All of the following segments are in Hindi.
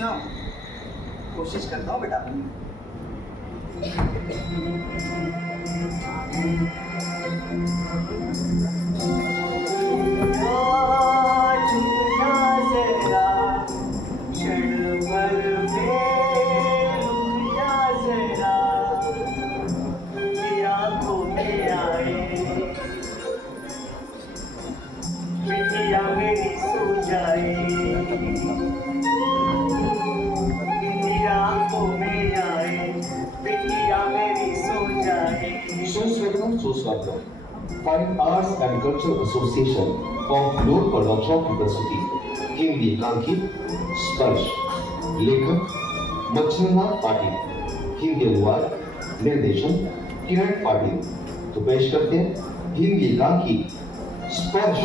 सुनाओ। कोशिश करता हूँ बेटा। Fine Arts and Culture Association of Noor Parda Chowk University Hindi एकांकी स्पर्श लेखक मच्छिंद्रनाथ पाटिल हिंदी अनुवाद निर्देशन किरण पाटिल तो पेश करते हैं हिंदी एकांकी स्पर्श।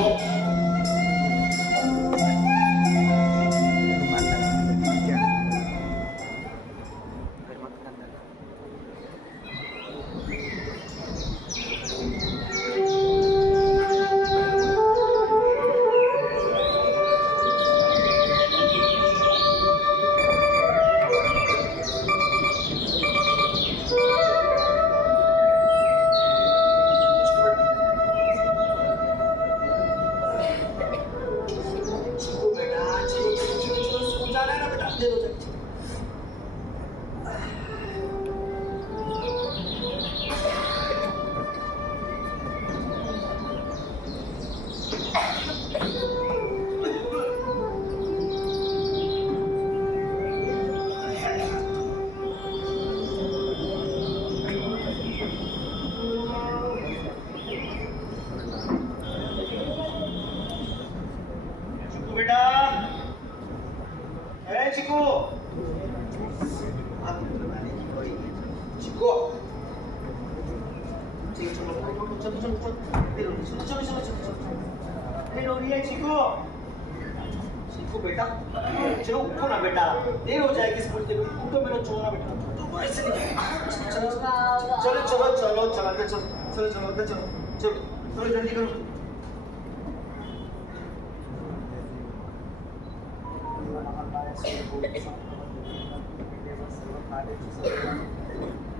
चलो जल्दी करो।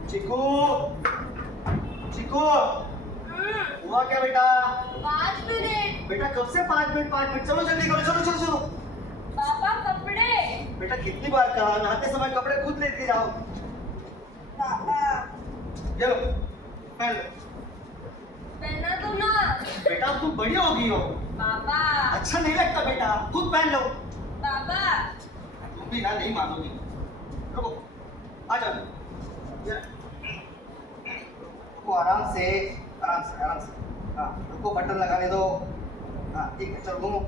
चिकू चिकू हुआ क्या बेटा? 5 मिनट। बेटा कब से 5 मिनट? चलो जल्दी करो, चलो चलो चलो। पापा कपड़े। बेटा कितनी बार कहा नहाते समय कपड़े खुद लेते जाओ। पापा चलो पहन लो। पहना दो ना। बेटा तुम बड़ी हो गई हो। पापा अच्छा नहीं लगता बेटा, खुद पहन लो। पापा तुम भी ना नहीं मानोगी। रुको आ जाओ। रुको आराम से आराम से आराम से। हाँ रुको बटन लगाने दो। हाँ ठीक है चलो घूमो।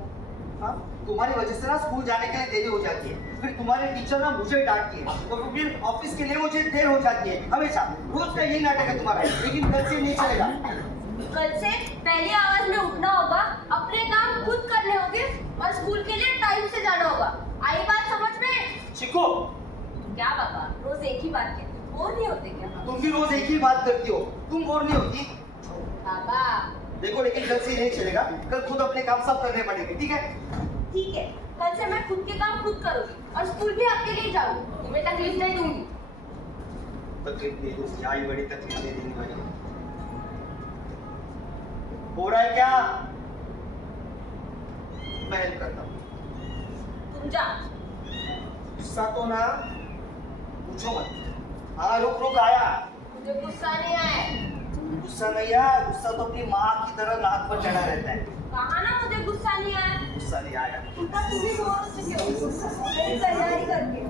हाँ तुम्हारी वजह से ना स्कूल जाने के लिए देरी हो जाती है, फिर तुम्हारे टीचर ना मुझे डांटती है, तो फिर ऑफिस के लिए मुझे देर हो जाती है। हमेशा रोज का यही नाटक है तुम्हारा, लेकिन कल से नहीं चलेगा। कल से पहली आवाज में उठना होगा, अपने काम खुद करने होंगे और स्कूल के लिए टाइम से जाना होगा। आई बात समझ में? चिको क्या पापा रोज एक ही बात कहते हो, बोर नहीं होते क्या? तुम भी रोज एक ही बात करती हो, तुम बोर नहीं होती? पापा देखो लेकिन कल से नहीं चलेगा, कल खुद अपने काम सब करने पड़ेंगे, ठीक है? ठीक है, कल से मैं खुद के काम खुद करूंगी और स्कूल भी आपके लिए जाऊंगी, तुम्हें तकलीफ नहीं दूंगी। तकलीफ नहीं दूंगी, आई बड़ी तकलीफ दे देने वाली हो रहा है क्या? मैं हेल्प करता हूँ। तुम जा। गुस्सा तो ना पूछो मत। हाँ रुक रुक आया। मुझे गुस्सा नहीं आया। गुस्सा नहीं आया? गुस्सा तो अपनी माँ की तरह नाक पर चढ़ा रहता है। कहा ना मुझे गुस्सा नहीं आया। गुस्सा नहीं आया। उल्टा तुम भी बोल चुके हो मेरी तैयारी करके।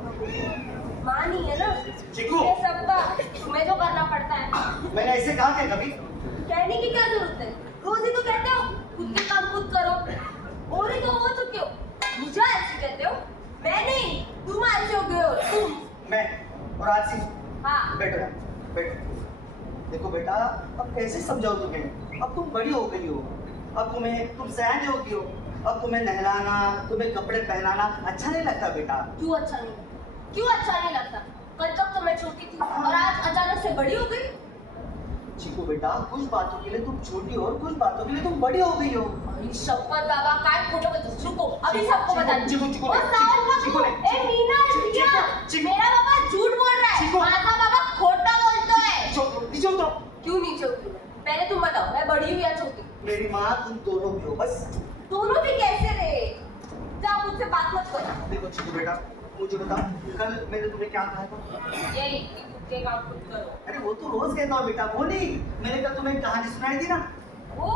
माँ नहीं है ना, चिकू ये सबका तुम्हें जो करना पड़ता है। मैंने ऐसे कहा क्या कभी? कहने की क्या जरूरत है, रोज ही तो कहते हो खुद के काम खुद करो। और ही तो हो चुके हो, मुझे ऐसे कहते हो। मैं नहीं, तुम ऐसे हो गए हो, तुम। मैं और आज से हाँ बैठो बैठो। देखो बेटा अब कैसे समझाओ तुम्हें, अब तुम बड़ी हो गई हो, अब तुम सयानी हो गई हो, अब तुम्हें नहलाना, तुम्हें कपड़े पहनाना अच्छा नहीं लगता बेटा? क्यों अच्छा नहीं, क्यों अच्छा नहीं लगता? कल तक तो मैं छोटी थी और आज अचानक से बड़ी हो गई। चिकू बेटा कुछ बातों के लिए तुम छोटी हो और कुछ बातों के लिए तुम बड़ी हो गई हो। शपथ बाबा काय खोटं बोलतोस? रुको अभी सबको बता चिकू चिकू ए मीना चीकू। मेरा पापा झूठ बोल रहा है। चीकू। आपका पापा खोटा बोलता है। नीचे उतरो। क्यों नीचे उतरूं? पहले तुम बताओ, मैं बड़ी हूँ या छोटी? मेरी माँ तुम दोनों भी हो बस। दोनों भी कैसे रहे? जाओ मुझसे बात मत करो। देखो चीकू बेटा, मुझे बता, कल मैंने तुम्हें क्या कहा था? यही कि खुद के काम खुद करो। अरे वो तो रोज कहता हूँ बेटा, वो नहीं, मैंने कल तुम्हें कहानी सुनाई थी ना। वो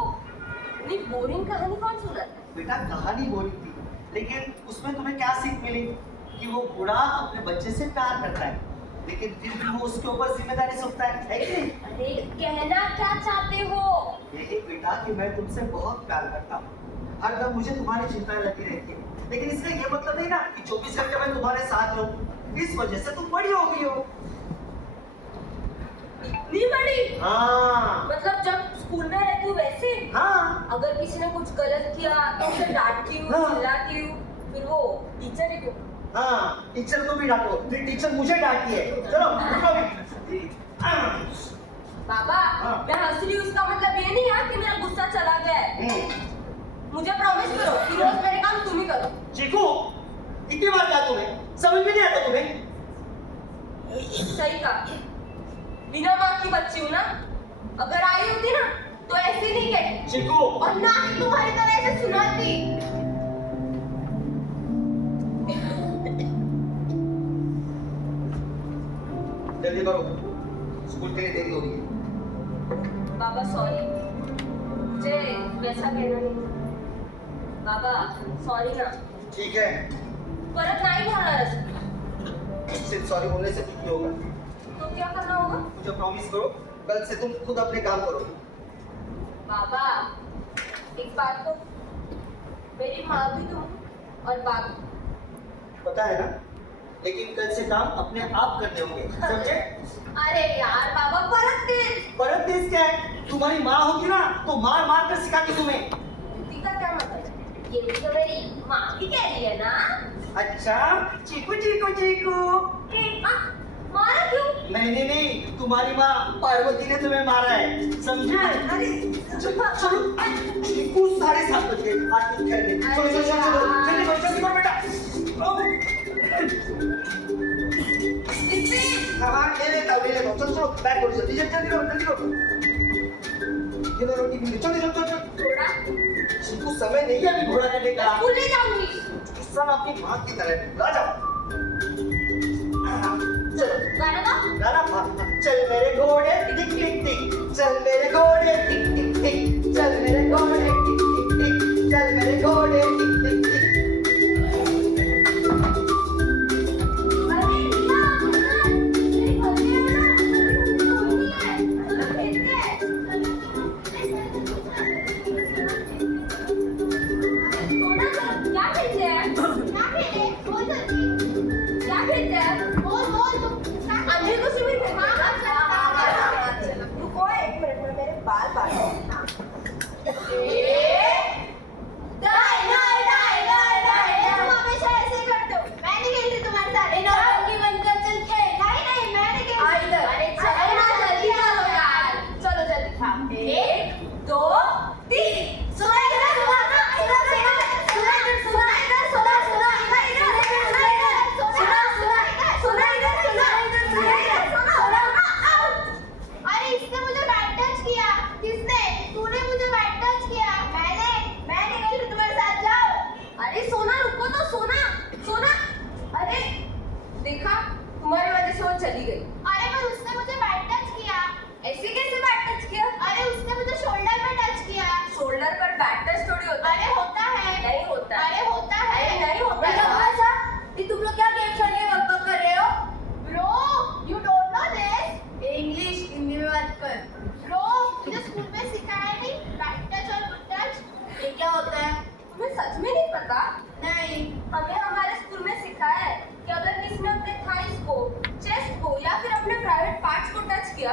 इतनी बोरिंग कहानी कौन सुनाता है? बेटा कहानी बोली थी, लेकिन उसमें तुम्हें क्या सीख मिली? कि वो बूढ़ा अपने बच्चे से प्यार करता है, लेकिन फिर भी वो उसके ऊपर जिम्मेदारी सौंपता है कि नहीं? अरे कहना क्या चाहते हो? यही बेटा कि मैं तुमसे बहुत प्यार करता हूँ, हरदम मुझे तुम्हारी चिंताएं लगी रहती है, लेकिन इसका ये मतलब नहीं ना कि 24 घंटे मैं तुम्हारे साथ रहूं। इस वजह से तुम बड़ी हो गई हो। इतनी बड़ी? हाँ मतलब जब स्कूल में रहती हूँ वैसे? हाँ अगर किसी ने कुछ गलत किया तो उसे डांटती हूँ, हाँ। चिल्लाती हूँ, फिर वो टीचर ही क्यों? हाँ, टीचर को भी डांटो, फिर टीचर मुझे डांटती है। चलो उठो अभी। बाबा हाँ। मैं हंस रही हूँ, इसका मतलब ये नहीं है कि मेरा गुस्सा चला गया है। मुझे प्रॉमिस करो कि रोज मेरे काम तुम ही करो। चीकू, इतनी बार कहा तुम्हें, समझ में नहीं आता तुम्हें? सही कहा, बिना माँ की बच्ची हूँ ना, अगर आई होती ना तो ऐसे नहीं कहती चीकू, और ना ही तुम्हारी तरह ऐसे सुनाती। जल्दी करो, स्कूल के लिए देरी हो रही है। बाबा सॉरी, मुझे वैसा कहना नहीं। बाबा सॉरी ना, ठीक है, परत नहीं बोलना है। सिर्फ सॉरी बोलने से कुछ नहीं होगा। तो क्या करना होगा? मुझे प्रॉमिस करो, कल से तुम खुद अपने काम करो। बाबा एक बात तो, मेरी माँ भी तुम और बाप। पता है ना, लेकिन कल से काम अपने आप करने होंगे, समझे? अरे यार बाबा परत तेज। परत देश क्या है? तुम्हारी माँ होती ना तो मार मार कर सिखाती तुम्हें। बुद्धि का क्या मतलब? ये भी तो मेरी माँ की कह रही है ना? अच्छा, चीकू चीकू चीकू। हाँ, मारा क्यों? मैंने नहीं, तुम्हारी माँ पार्वती ने तुम्हें मारा है, समझे? अरे चलो चलो, चीकू 7:30 बज गए, आज तुम खेलने। चलो चलो चलो चलो, जल्दी करो जल्दी करो बेटा। आओ। टिफिन। हाँ ले लेता हूँ, ले लेता हूँ। चलो चलो, बैठ करो जल्दी जल्दी करो जल्दी करो। ये लो रोटी भी चलो चलो चलो। थोड़ा चीकू समय नहीं है अभी घोड़ा करने का। स्कूल ले जाऊंगी। गुस्सा ना अपनी माँ की तरह है। आ जाओ। चलो गाना गाओ। गाना चल मेरे घोड़े टिक टिक टिक, चल मेरे घोड़े टिक टिक टिक, चल मेरे घोड़े टिक टिक टिक, चल मेरे घोड़े टिक टिक टिक। अरे क्या मेरी गलती है ना, कोई नहीं है, चलो खेलते हैं। सोना चलो, क्या खेलते हैं? क्या खेले? बोल जल्दी। क्या खेलते हैं? बोल बोल तुम। अंजलि को सिर्फ खेलते हैं। हाँ, चलो। रुको एक मिनट में मेरे बाल बाल हैं। हाँ। Dye dye dye dye dye, तुम हमेशा ऐसे ही करते हो। मैं नहीं खेलती तुम्हारे साथ। नौटंकी बंद कर, चल खेल। नहीं मैं नहीं खेलती। अरे चलो ना जल्दी करो यार। चलो जल्दी। हाँ 1 2 3। सुना इधर, सुना अरे इसने मुझे बैट टच किया। किसने? तूने मुझे बैट टच किया। मैं नहीं खेल रही तुम्हारे साथ, जाओ। अरे सोना रुको तो, सोना। अरे देखा, तुम्हारी वजह से वो चली गई। अरे पर उसने मुझे बैट टच किया। ऐसे कैसे बैट टच किया? अरे उसने मुझे शोल्डर पे टच किया। शोल्डर पर बैट टच थोड़ी होता है। अरे होता है। नहीं होता है। अरे होता है। अरे नहीं होता है। ऐसा ये तुम लोग क्या गेम खेल के बकबक कर रहे हो? Bro you don't know this. English Hindi में बात कर। ब्रो मुझे स्कूल में सिखाया नहीं बैट टच और गुड टच। ये क्या होता है? तुम्हें सच में नहीं पता? नहीं। हमें हमारे स्कूल में सिखाया है कि अगर किसी ने अपने थाइस को, चेस्ट को या फिर अपने प्राइवेट पार्ट्स को टच किया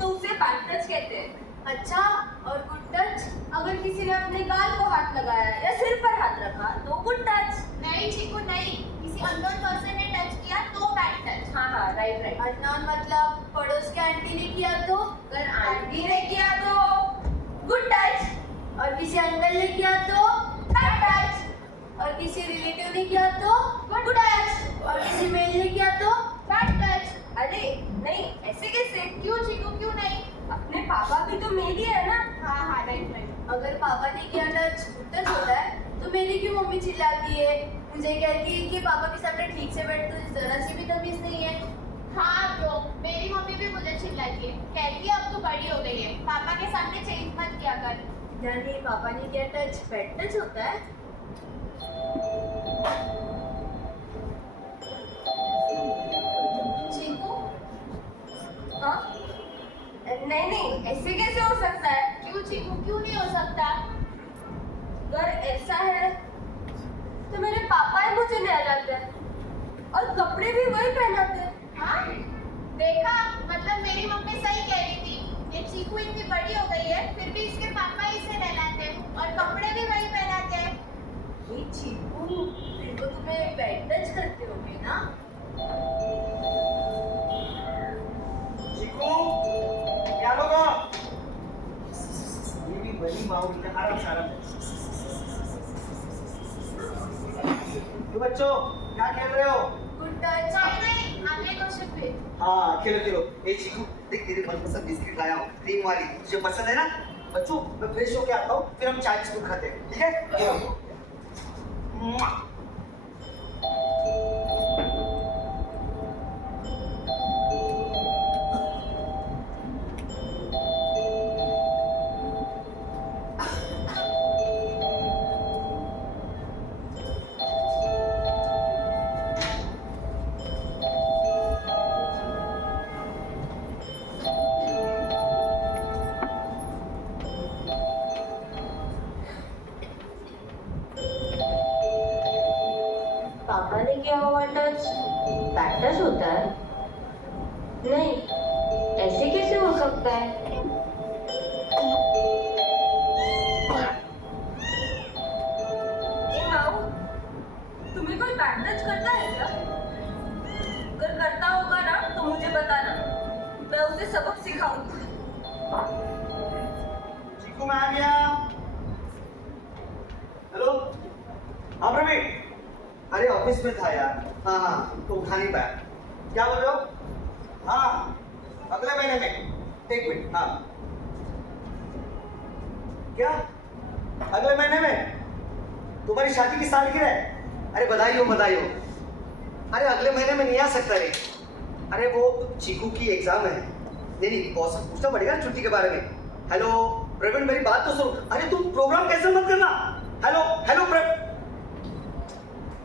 तो उसे बैक टच कहते हैं। अच्छा, और गुड टच? अगर किसी ने अपने गाल को हाथ लगाया या सिर पर हाथ रखा तो गुड टच। नहीं चीकू नहीं, किसी अननोन पर्सन ने टच किया तो बैट टच। हाँ राइट। अननोन मतलब पड़ोस के आंटी ने किया तो, अगर आंटी ने किया तो गुड टच, और किसी अंकल ने किया तो बैड टच, और किसी रिलेटिव ने किया तो गुड टच, और किसी मेल ने किया तो कैसे? क्यों चीकू, क्यों नहीं? अपने पापा भी तो मेरी है ना। हाँ राइट राइट। अगर पापा ने किया टच होता है तो मेरी क्यों मम्मी चिल्लाती है, मुझे कहती है कि पापा के सामने ठीक से बैठ, तो जरा सी भी तमीज नहीं है। हाँ ब्रो, मेरी मम्मी भी मुझे चिल्लाती है, कहती है अब तू बड़ी हो गई है, पापा के सामने चेंज मत किया कर। यानी पापा ने किया टच बैड टच होता है? चीकू, हाँ? नहीं नहीं, ऐसे कैसे हो सकता है? क्यों चीकू, क्यों नहीं हो सकता? अगर ऐसा है तो मेरे पापा ही मुझे ले जाते हैं और कपड़े भी वही पहनाते हैं। हाँ देखा, मतलब मेरी मम्मी सही कह रही थी, ये चीकू इतनी बड़ी हो गई है फिर भी इसके पापा ही इसे नहलाते हैं और कपड़े भी वही पहनाते हैं। ये चीकू, फिर तो तुम्हें बैड टच करते होगे ना? चीकू, क्या लोगा? ये भी बड़ी माँ हुई है, आराम से आराम से। तो बच्चों, क्या खेल रहे हो? Good touch. नहीं, अगले क्वेश्चन पे। हाँ खेलो खेलो। ए चीकू, देख तेरे मनपसंद बिस्किट लाया हूँ, क्रीम वाली, तुझे पसंद है ना? बच्चों, मैं फ्रेश होके आता हूँ, फिर हम चाय बिस्कुट खाते हैं, ठीक है? मुआ। पापा ने किया हुआ टच बैड टच होता है? नहीं, ऐसे कैसे हो सकता है? ए माऊ, तुम्हें कोई बैड टच करता है क्या? अगर करता होगा ना तो मुझे बताना, मैं उसे सबक सिखाऊंगी। चीकू, मैं आ गया। हेलो, हाँ प्रवीण। अरे ऑफिस में था यार। हाँ हाँ, तो उठा नहीं पाया। क्या बोल रहे हो? हाँ, अगले महीने में। एक मिनट, हाँ। क्या? अगले महीने में? तुम्हारी शादी की सालगिरह है? अरे बधाई हो, बधाई हो। अरे अगले महीने में नहीं आ सकता रे। अरे वो चीकू की एग्जाम है। नहीं, बॉस से पूछना पड़ेगा ना छुट्टी के बारे में। हेलो प्रवीण, मेरी बात तो सुनो। अरे तुम प्रोग्राम कैंसिल मत करना। हेलो हेलो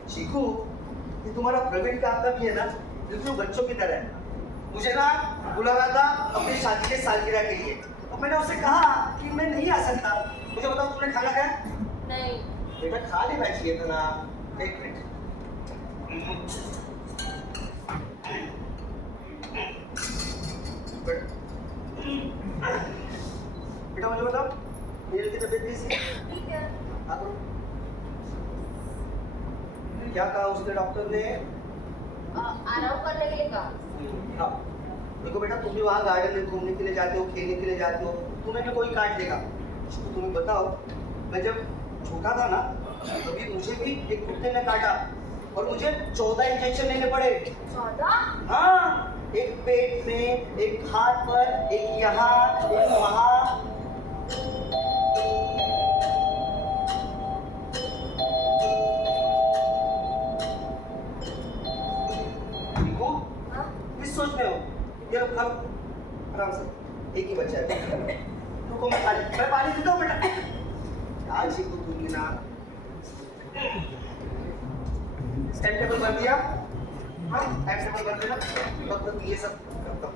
चीकू, ये तुम्हारा प्रवीण का आपका भी है ना, बिल्कुल बच्चों की तरह है। मुझे ना बुला रहा था अपनी शादी के सालगिरह के लिए, तो मैंने उससे कहा कि मैं नहीं आ सकता। मुझे बताओ, तुमने खाना खाया? नहीं। बेटा खा लेना चाहिए था ना। एक मिनट। बेटा मुझे बताओ, मेरी की तबीयत कैसी है? ठीक है। हाँ तो क्या कहा उसने डॉक्टर ने? आराम करने के लिए कहा। हाँ देखो बेटा, तुम भी वहाँ गार्डन में घूमने के लिए जाते हो, खेलने के लिए जाते हो, तुम्हें भी कोई काट देगा। तो तुम्हें बताओ, मैं जब छोटा था ना, तभी मुझे भी एक कुत्ते ने काटा और मुझे 14 इंजेक्शन लेने पड़े। 14? हाँ, एक पेट में, एक हाथ पर, एक यहाँ, एक वहाँ। देखो, किस सोच में हो? ये लोग खाओ आराम से, एक ही बच्चा है। रुको, मैं पानी देता हूँ बेटा। आज ही को दूंगी ना। टाइम टेबल बन दिया? हाँ, टाइम टेबल बन देना, तब तक ये सब करता हूँ।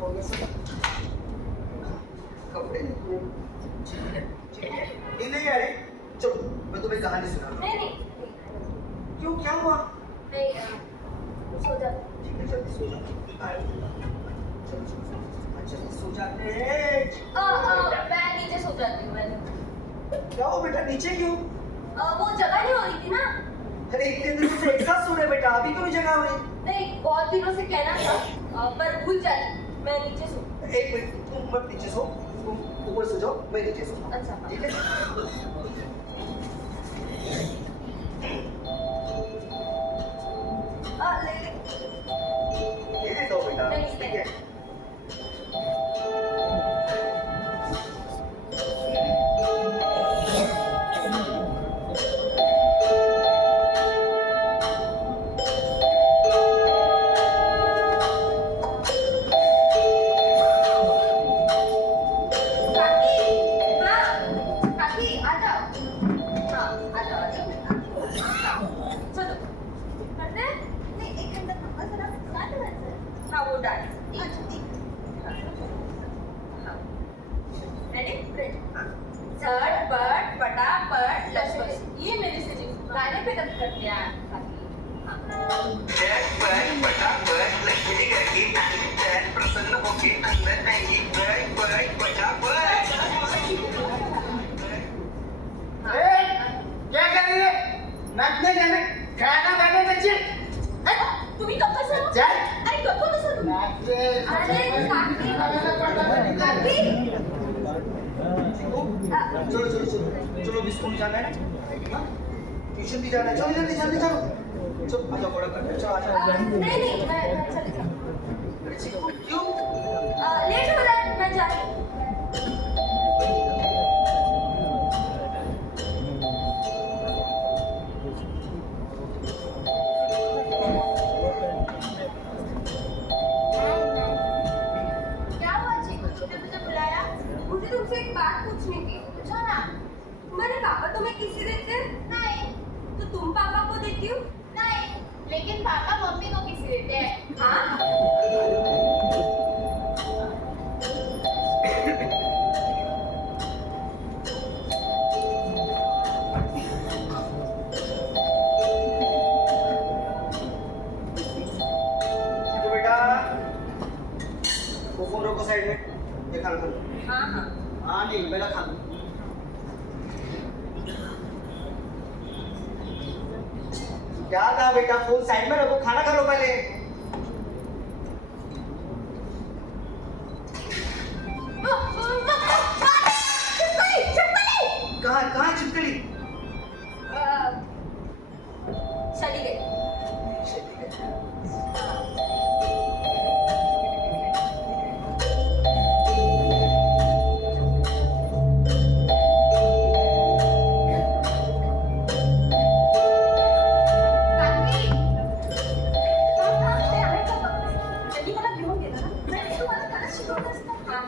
हो गया सब? कपड़े ये नहीं आ रही। चलो मैं तुम्हें कहानी सुना। नहीं। क्यों, क्या हुआ? नहीं, सो जा। ठीक है, जल्दी सो जाओ। अच्छा सो जाते हैं। मैं नीचे सो जाती हूँ। क्या हो बेटा, नीचे क्यों? वो जगह नहीं हो रही थी ना। अरे इतने दिन से एक साथ सो रहे बेटा, अभी क्यों नहीं जगह हो रही? नहीं, बहुत दिनों से कहना था पर भूल जाती। मैं नीचे सो। एक मिनट, तुम मत नीचे सो, तुम ऊपर सो जाओ, मैं नीचे सो। अच्छा। ठीक है। डाल। रेडी? झटपट फटाफट लशपश, ये मेरे से गाने पे कब करते हैं क्या कर रही है? नाचने जाने, गाना गाने बच्चे। तुम्ही कब कसं चल। अरे कब कसं नाचते। अरे काकी चलो चलो चलो चलो भी स्कूल जाना है हाँ? ट्यूशन भी जाना है चलो जल्दी जल्दी चलो चलो आ जाओ बड़ा करते चलो आ जाओ नहीं मैं चली जाऊँ अरे चिकू क्यों लेट हो रहा है मैं जा रही हूँ क्या हुआ चीकू, तूने मुझे बुलाया? मुझे तुमसे एक बात पूछनी थी पूछो ना। तुम्हारे पापा तुम्हें किसी देते हैं नहीं तो तुम पापा को देती हो नहीं, लेकिन पापा मम्मी को किसी देते हैं। हाँ चिकू बेटा वो फोन रखो साइड में ये खाना खा लो हाँ हाँ हाँ नहीं पहला खा लो क्या कहा बेटा फोन साइड में रखो खाना खा लो पहले कहाँ कहाँ चिपकली चली गई काकी, त्यांनी मला घेऊन गेलं ना नाही तुम्हाला त्याला शिकवलं असतं हां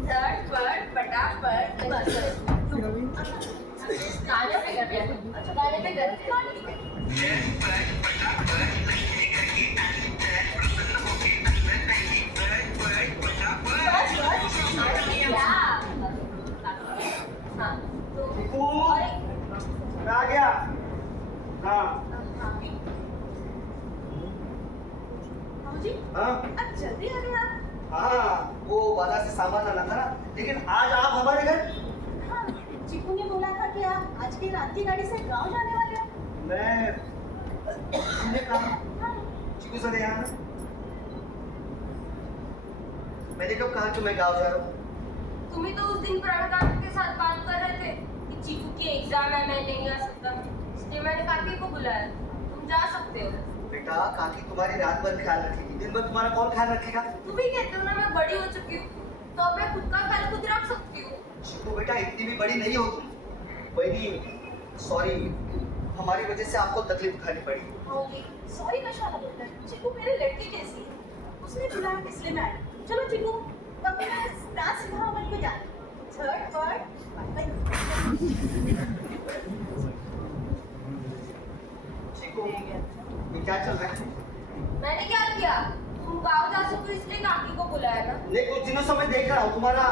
झटपट फटाफट बस गाने पे करते हैं अच्छा गाने पे करते हैं बस क्या हाँ तो चिकू और मैं आ गया हाँ जी हाँ अब जल्दी आ गए आप हाँ वो बाजार से सामान लाना था ना लेकिन आज आप हमारे घर हाँ चिकू ने बोला था कि आप आज की रात की गाड़ी से गांव जाने वाले हैं मैं तुमने कहा हाँ चिकू सर यहाँ ना मैंने कब कहा कि मैं गाँव जा रहा हूँ तुम्ही तो उस दिन प्रणकांत के साथ बात कर रहे थे कि चीकू की एग्जाम है मैं नहीं आ सकता इसलिए मैंने काकी को बुलाया तुम जा सकते हो बेटा काकी तुम्हारी रात भर ख्याल रखेगी दिन भर तुम्हारा कौन ख्याल रखेगा तुम भी कहते हो ना मैं बड़ी हो चुकी हूँ तो अब मैं खुद का ख्याल खुद रख सकती हूँ चिकू बेटा इतनी भी बड़ी नहीं हो तुम बहनी सॉरी हमारी वजह से आपको तकलीफ उठानी पड़ी सॉरी कशाला बोलता है चिकू मेरी लड़की कैसी है उसने बुलाया इसलिए मैं आई चलो चिकू तब मैं डांस सिखाओ बन को जाती चिकू ये क्या चल रहा है मैंने क्या किया तुम गाँव जा सको इसलिए काकी को बुलाया ना नहीं कुछ दिनों से मैं देख रहा हूँ तुम्हारा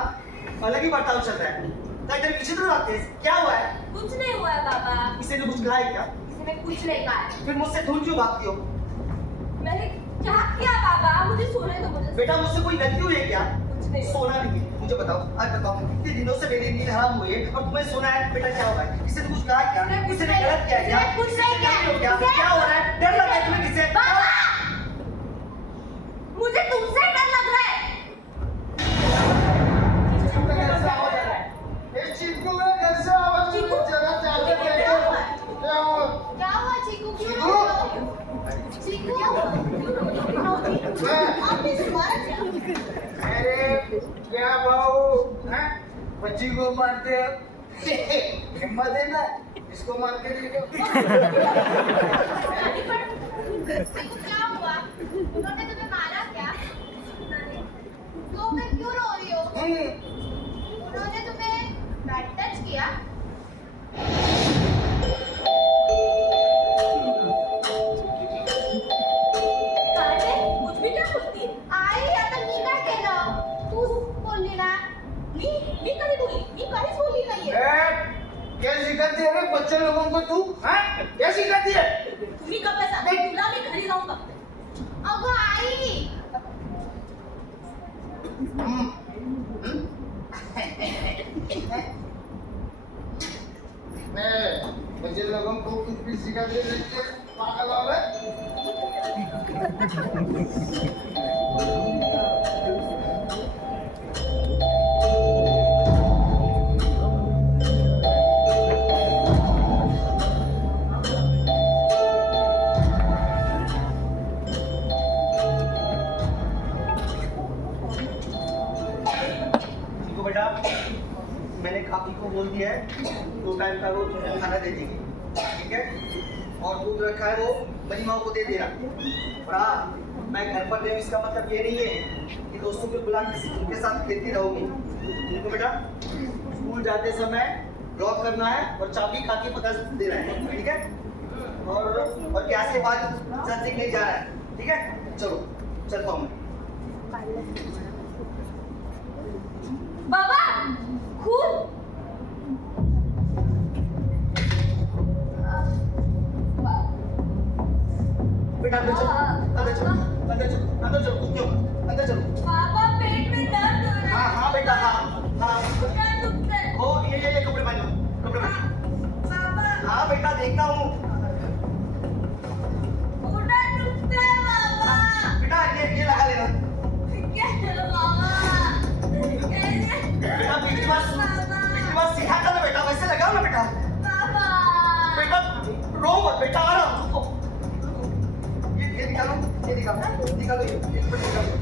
अलग ही बर्ताव चल रहा है क्या इधर पीछे तो आते हैं क्या हुआ है कुछ नहीं हुआ है बाबा किसी ने कुछ कहा है क्या किसी ने कुछ नहीं कहा है फिर मुझसे दूर क्यों भागती हो मैंने क्या किया बाबा मुझे सोने दो मुझे बेटा मुझसे कोई गलती हुई है क्या कुछ नहीं सोना नहीं है मुझे बताओ आज बताओ कितने दिनों से मेरी नींद हराम हुई है और तुम्हें सोना है बेटा क्या हुआ है किसी ने कुछ कहा क्या किसी ने कुछ किसी ने नहीं- गलत किया क्या किसी ने कुछ किसी नहीं गलती हो किया। क्या क्या हो रहा है डर लग रहा है तुम्हें किससे बाबा मुझे तुमसे डर लग रहा है क्या हुआ चीकू, क्यों रो रहे हो? चीकू आपने इसे मारा क्या? अरे क्या भाऊ हैं? बच्ची को मारते हो हिम्मत है ना इसको मार के देखो चीकू क्या हुआ? उन्होंने तुम्हें मारा क्या? तो फिर क्यों रो रही हो? उन्होंने तुम्हें बैड टच किया? क्या सिखाती है रे बच्चे लोगों को तू? हाँ? क्या सिखाती है? तुम्ही कप बसा तुला मी घरी जाऊन बघते. अगं आई बच्चे लोगों को कुछ भी सिखाते रहते पागल हो रहे. देखो बेटा, मैंने काकी को बोल दिया है 2 टाइम का वो तुम्हें खाना दे देंगे, ठीक है? और दूध रखा है वो बड़ी माँ को दे देना. और हाँ, मैं घर पर नहीं हूँ इसका मतलब ये नहीं है कि दोस्तों को बुला के उनके साथ खेलती रहूंगी. देखो बेटा, स्कूल जाते समय ड्रॉप करना है और चाबी काकी को 10 देना है, ठीक है? और क्लास के बाद सर से नहीं जाना है, ठीक है? चलो चलता हूँ मैं. बाबा खून बेटा अंदर चलो, अंदर चलो, अंदर चलो, अंदर चलो, तुम क्यों? अंदर चलो. बाबा पेट में दर्द हो रहा हाँ है. हाँ बेटा, हाँ हाँ. क्या दुखता है ओ ये कपड़े पहन लो, कपड़े पहन लो. बाबा? हाँ बेटा देखता हूँ. उठा दुखता है बाबा. बेटा ये लगा लेना. क्या है बाबा? कैसे? बेटा पिछली बार सिखा था ना बेटा, वैसे लगाओ ना बेटा. बाबा बेटा रो मत बेटा, आराम रुको. ये निकालो, ये निकालो, निकालो ये निकालो.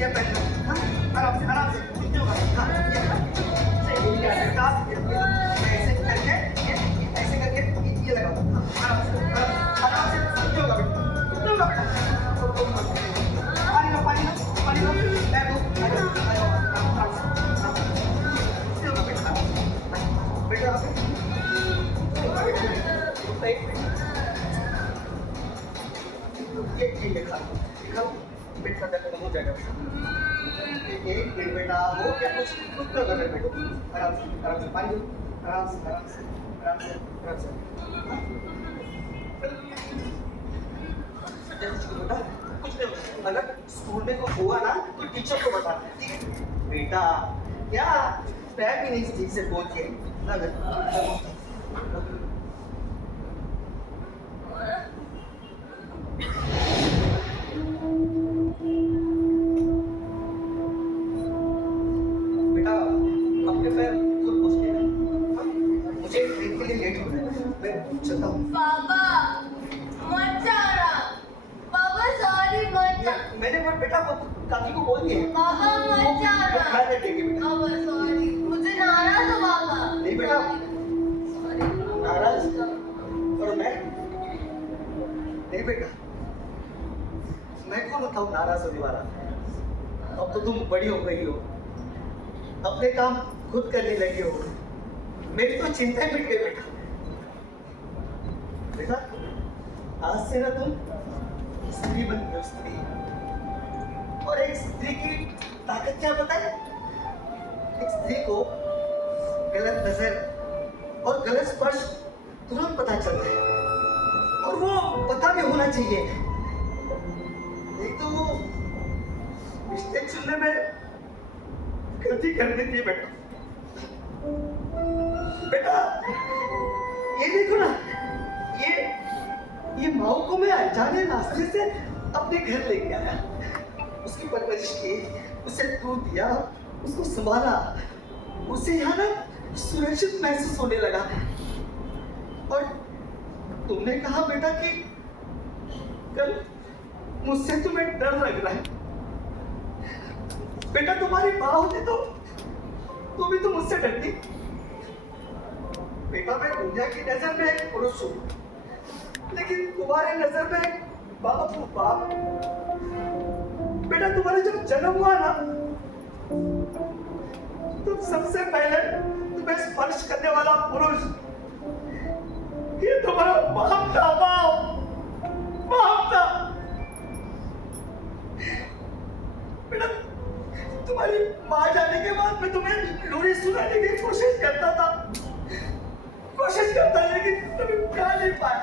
ये पहन लो. हाँ आराम से कुछ नहीं होगा. हाँ ये बेटा ऐसे करके ऐसे करके ये लगाओ. हाँ आराम से कुछ नहीं होगा बेटा, कुछ नहीं होगा बेटा. पानी लो, बैठ लो, आ जाओ. आराम से. कुछ नहीं होगा बेटा. बेटा ये खा पेट का दर्द हो जाएगा बेटा. एक मिनट बेटा, वो क्या कुछ तो कर बेटो. आराम से पानी लो. आराम से. बेटा कुछ नहीं होगा. अगर स्कूल में कुछ हुआ ना तो टीचर को बताना, ठीक है बेटा? क्या पैर भी नहीं ठीक से बोलती है. बेटा अपने पैर खुद पोंछ लेना. मुझे ट्रेन के लिए लेट हो रहा है, मैं चलता हूँ. बाबा मत जाना. बाबा सॉरी मत जा. मैंने बेटा वो काकी को बोल दिया. बाबा मत जाना. मैं देखेंगे बेटा. बाबा सॉरी. मुझे नाराज हो बाबा. नहीं बेटा. सॉरी. नाराज? और मैं नहीं बेटा, मैं कौन होता हूँ नाराज होने वाला? अब तो तुम बड़ी हो गई हो, अपने काम खुद करने लगे हो. मेरी तो चिंता मिट गई बेटा. बेटा आज से ना तुम स्त्री बन गई हो, स्त्री. और एक स्त्री की ताकत क्या पता है? एक स्त्री को गलत नजर और गलत स्पर्श तुरंत पता चलता है, और वो पता भी होना चाहिए. एक तो वो रिश्ते चुनने में गलती कर देती है बेटा. बेटा ये देखो ना, ये माओ को मैं अनजाने रास्ते से अपने घर लेके आया. उसकी परवरिश की, उसे दूध दिया, उसको संभाला, उसे यहाँ ना सुरक्षित महसूस होने लगा. और तुमने कहा बेटा कि कल मुझसे तुम्हें डर लग रहा है. बेटा तुम्हारी माँ होती तो भी तो मुझसे डरती. बेटा मैं दुनिया की नजर में एक पुरुष हूँ, लेकिन तुम्हारी नजर में एक बाप हूँ. बाप. बेटा तुम्हारा जब जन्म हुआ ना, तो सबसे पहले तुम्हें स्पर्श करने वाला पुरुष ये तुम्हारा बाप था. बाप था बेटा. तुम्हारी माँ जाने के बाद मैं तुम्हें लोरी सुनाने की कोशिश करता था, कोशिश करता है लेकिन कभी गा नहीं पाया।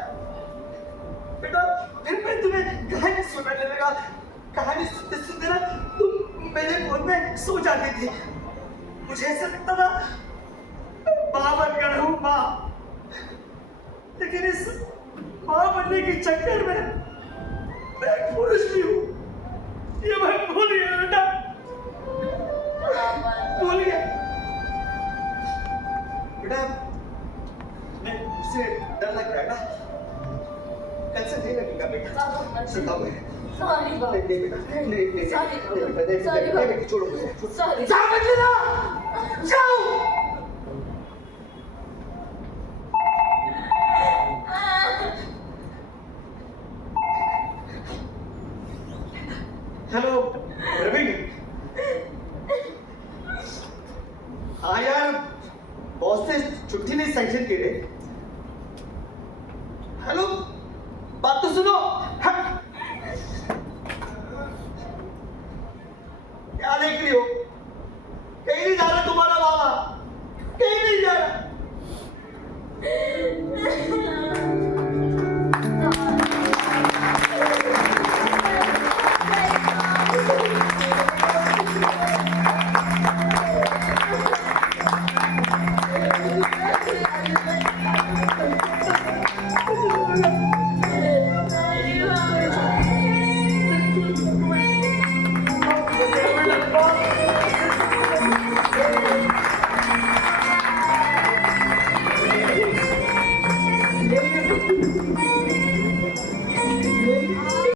बेटा फिर मैं तुम्हें कहानी सुनाने लगा। कहानी सुनते सुनते ना तुम मेरे गोद में सो जाती थी। मुझे ऐसा लगता था माँ बन गया हूँ माँ, लेकिन इस माँ बनने के चक्कर में मैं एक पुरुष भी हूँ। ये मैं भूल गया बेटा, भूल गया। बेटा मैं मुझसे डर लग रहा है ना, कल से नहीं लगेगा बेटा। सुनाओ मैं। सॉरी नहीं नहीं बेटा, नहीं नहीं नहीं Sorry, नहीं बेटा, नहीं sorry, नहीं बेटा, छोड़ो मुझे। सॉरी जाओ बच्चे जाओ। हेलो प्रवीण। हाँ यार, बॉस ने छुट्टी नहीं सैंक्शन की रे। हेलो, बात तो सुनो। हाँ। क्या देख रही हो?